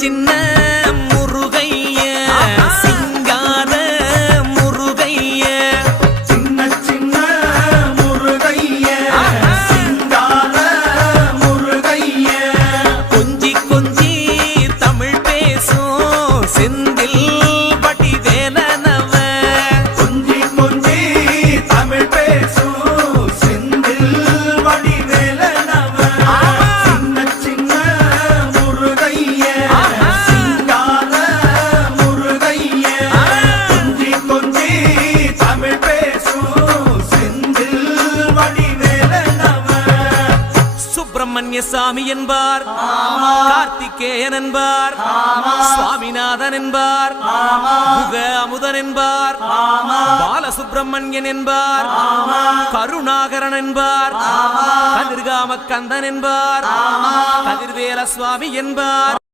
சின்ன முருகைய சிங்கார முருகைய சின்ன சின்ன முருகைய சிங்கார முருகைய கொஞ்சி கொஞ்சி தமிழ் பேசும் செந்தில் வடிவேலனவ கொஞ்சி கொஞ்சி தமிழ் பேசும் செந்தில் வடிவேலனவ சின்ன சின்ன முருகைய சிங்கார முருகைய கொஞ்சி கொஞ்சி தமிழ் பேசும் செந்தில் வடிவேலனவ சுப்பிரமணிய சாமி என்பார், கார்த்திகேயன் என்பார், சுவாமிநாதன் என்பார், முக அமுதன் என்பார், பாலசுப்பிரமணியன் என்பார், கருணாகரன் என்பார், கதிர்காம கந்தன் என்பார், கதிர்வேல சுவாமி என்பார்.